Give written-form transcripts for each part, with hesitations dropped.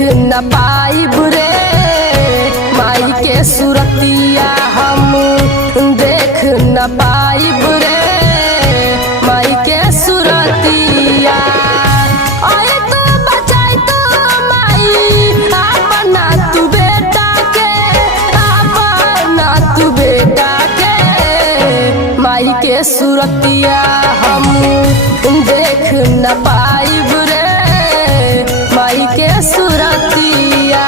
न पाइब रे माई के सूरतिया, हम देख न पाइब रे माई के सूरतिया। आए तो बचाई तो माई अपना तू बेटा के, अपना तू बेटा के। माई के सूरतिया हम देख न पाइब रे माई के सूरतिया।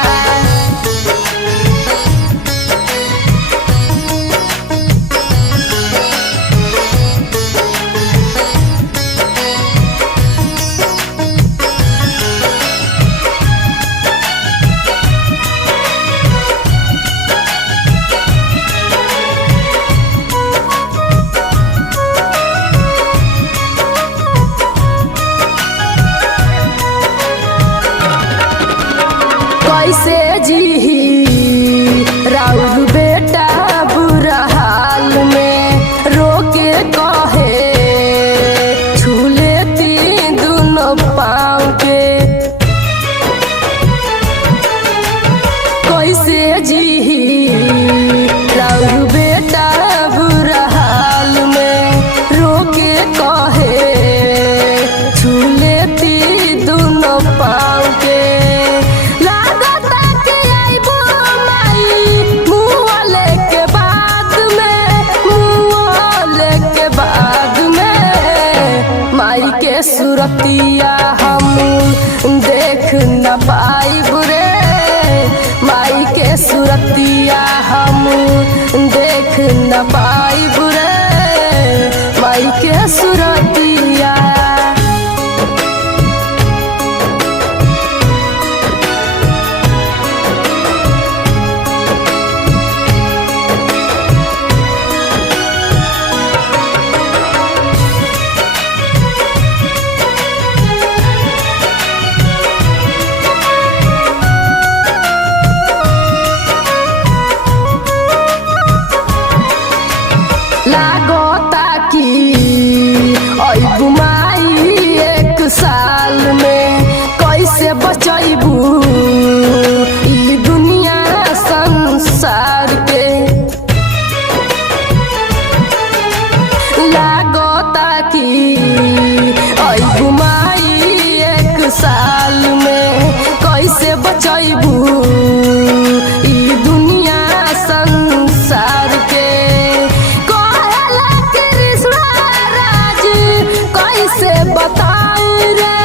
कैसे जी राउर बेटा बुरा हाल में, रोके कहे छूले तीन दोनों पाँव के। कैसे जी राउर बेटा बुरा हाल में, रोके कहे छूले तीन दोनों पाँव के। माई के सूरतिया हम देख न पाइब रे माई के सूरतिया, हम देख न पाइब रे माई के सूरतिया। लागोता कि अइबू माई एक साल में, कैसे बचैबू ई दुनिया संसार के। लागोता कि अइबू माई एक साल में, कैसे बचैबू ई दुनिया संसार के। कैसे बताई रे,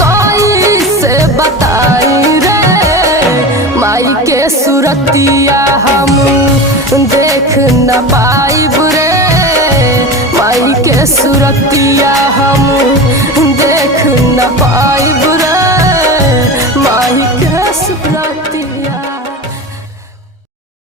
कैसे बताई रे माई के सूरतिया, हम देख न पाइब रे माई के सूरतिया, हम देख न पाइब